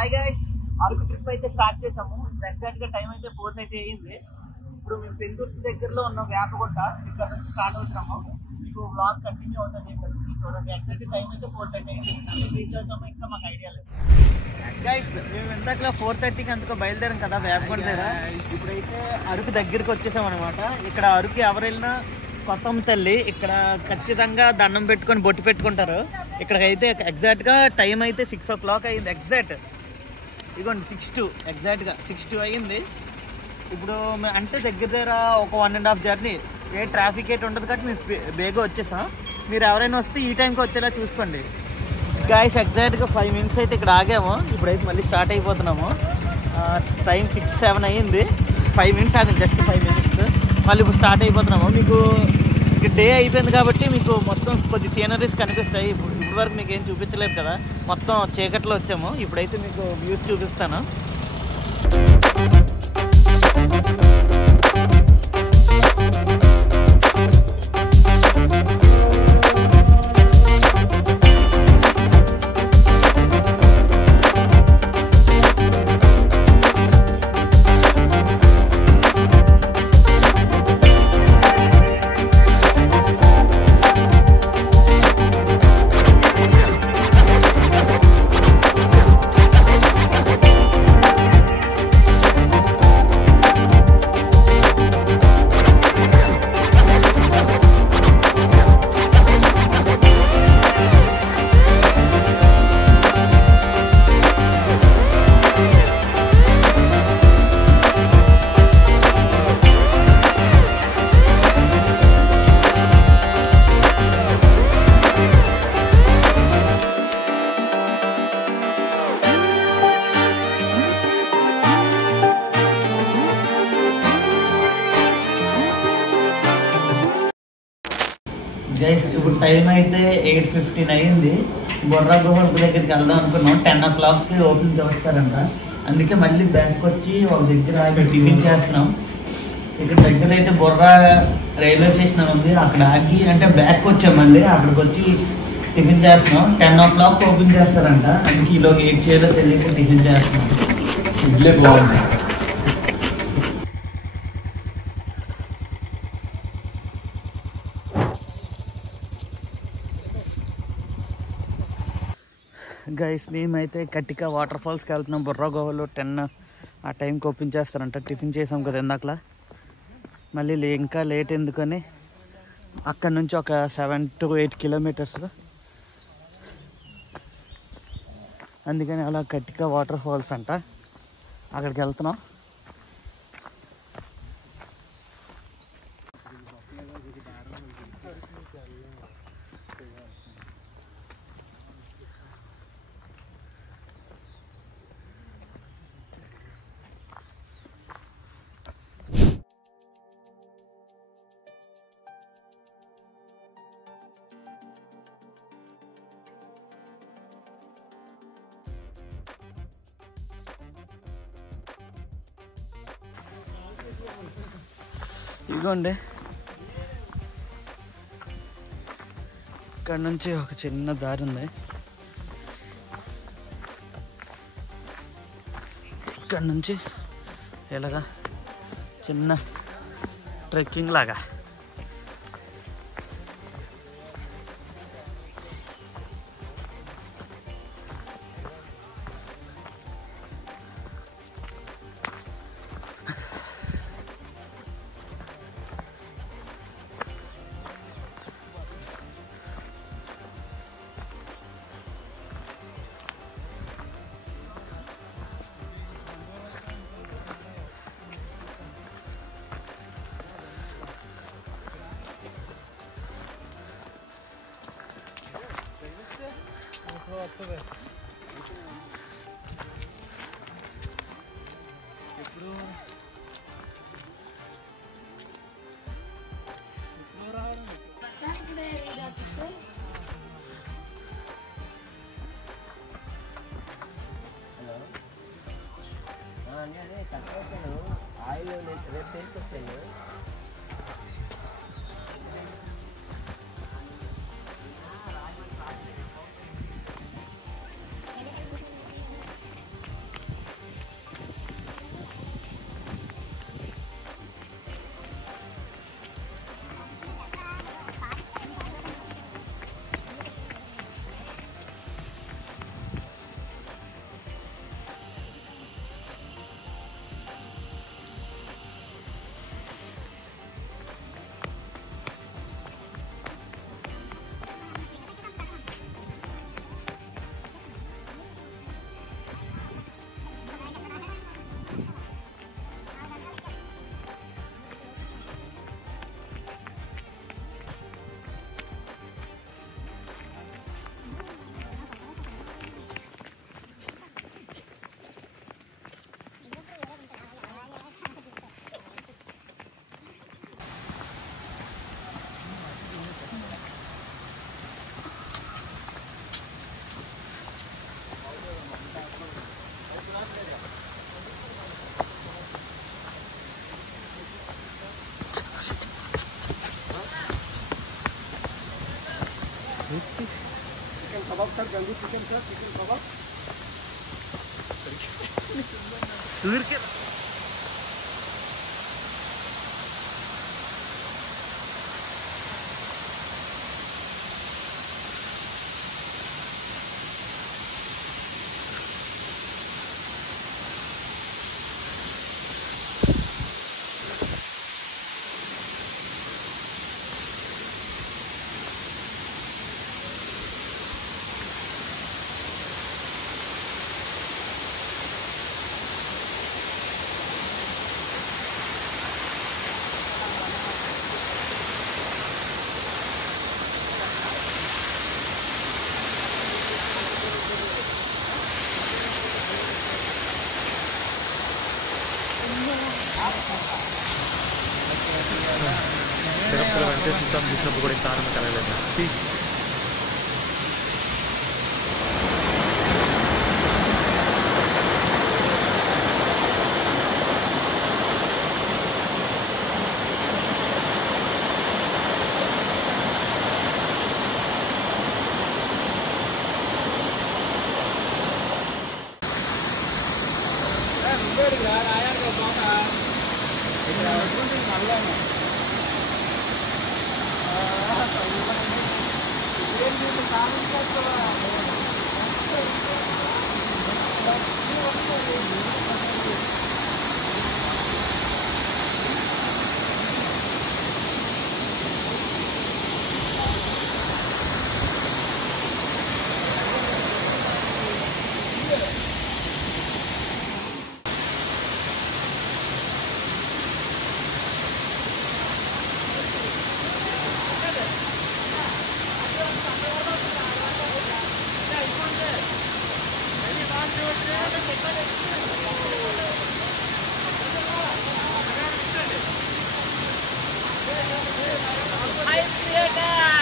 Hi guys, Araku trip అయితే start చేసాము. Exact గా టైం అయితే 4:30 అయ్యింది. ఇప్పుడు మేము పెందుర్తి దగ్గరలో ఉన్న వేపగుట్ట ఇక్కడ నుంచి స్టార్ట్ అవుతున్నాము. మీకు వ్లాగ్ కంటిన్యూ అవుతుంది. ఇక్కడ నుంచి చూడండి. ఎగ్జాక్ట్ టైం అయితే 4:30 అయ్యింది. రీచ్ అవుతామో ఇంకా మాకు ఐడియా లేదు. గైస్, మేము ఇందాకలా 4:30కి అందుకో బయలుదేరాం కదా వేపగుట్ట దగ్గర. ఇప్పుడైతే అరకు దగ్గరికి వచ్చేసాం అనమాట. ఇక్కడ అరకు ఎవరు వెళ్ళినా కొత్తమ్మ తల్లి ఇక్కడ ఖచ్చితంగా దండం పెట్టుకొని బొట్టు పెట్టుకుంటారు. ఇక్కడికైతే ఎగ్జాక్ట్గా టైం అయితే 6 o'clock అయ్యింది. ఎగ్జాక్ట్ ఇదిగోండి 6:02 ఎగ్జాక్ట్గా 6:02 అయ్యింది. ఇప్పుడు అంటే దగ్గర ఒక 1.5 జర్నీ. ఏ ట్రాఫిక్ ఏటి ఉండదు కాబట్టి మేము బేగా వచ్చేసాం. మీరు ఎవరైనా వస్తే ఈ టైంకి వచ్చేలా చూసుకోండి. గాయస్, ఎగ్జాక్ట్గా 5 minutes అయితే ఇక్కడ ఆగాము. ఇప్పుడైతే మళ్ళీ స్టార్ట్ అయిపోతున్నాము. టైం 6-7 అయ్యింది. 5 minutes ఆగింది, జస్ట్ 5 minutes. మళ్ళీ ఇప్పుడు స్టార్ట్ అయిపోతున్నాము. మీకు ఇక డే అయిపోయింది కాబట్టి మీకు మొత్తం కొద్ది సీనరీస్ కనిపిస్తాయి. ఇప్పుడు వరకు మీకు ఏం చూపించలేదు కదా, మొత్తం చీకట్లో వచ్చాము. ఇప్పుడైతే మీకు వ్యూస్ చూపిస్తాను. గైస్, ఇప్పుడు టైం అయితే 8:15 అయ్యింది. బొర్రా గుహల దగ్గరికి వెళ్దాం అనుకున్నాం. 10 o'clockకి ఓపెన్ చేస్తారంట. అందుకే మళ్ళీ బ్యాక్ వచ్చి ఒక దగ్గర టిఫిన్ చేస్తున్నాం. ఇక్కడ దగ్గర అయితే బొర్రా రైల్వే స్టేషన్ ఉంది. అక్కడ ఆగి అంటే బ్యాక్ వచ్చాం. మళ్ళీ అక్కడికి వచ్చి టిఫిన్ చేస్తున్నాం. 10 o'clock ఓపెన్ చేస్తారంట. అందుకే ఈలోకి ఏం చేయాలో తెలియక టిఫిన్ చేస్తున్నాం. ఇడ్లీ బాగుంది. గైస్, మేమైతే కట్టిక వాటర్ ఫాల్స్కి వెళ్తున్నాం. బొర్రా గుహలో 10 ఆ టైంకి ఓపెన్ చేస్తారంట. టిఫిన్ చేసాం కదా ఇందాకలా. మళ్ళీ ఇంకా లేట్ ఎందుకని అక్కడ నుంచి ఒక 7 to 8 kilometers. అందుకని అలా కట్టిక వాటర్ ఫాల్స్ అంట, అక్కడికి వెళ్తున్నాం. ఇదిగోండి, ఇక్కడ నుంచి ఒక చిన్న దారి ఉంది. ఇక్కడ నుంచి ఇలాగా చిన్న ట్రెక్కింగ్ లాగా. ఆయిల్ రేపు తీసుకొచ్చాను. Chicken kebab sir, Gangu chicken sir, chicken kebab दूर के తిరుపతిలో వెంకటేశ్వర స్వామి చూసినప్పుడు కూడా ఇంత ఆనందం కలగలేదు. Hi, creator!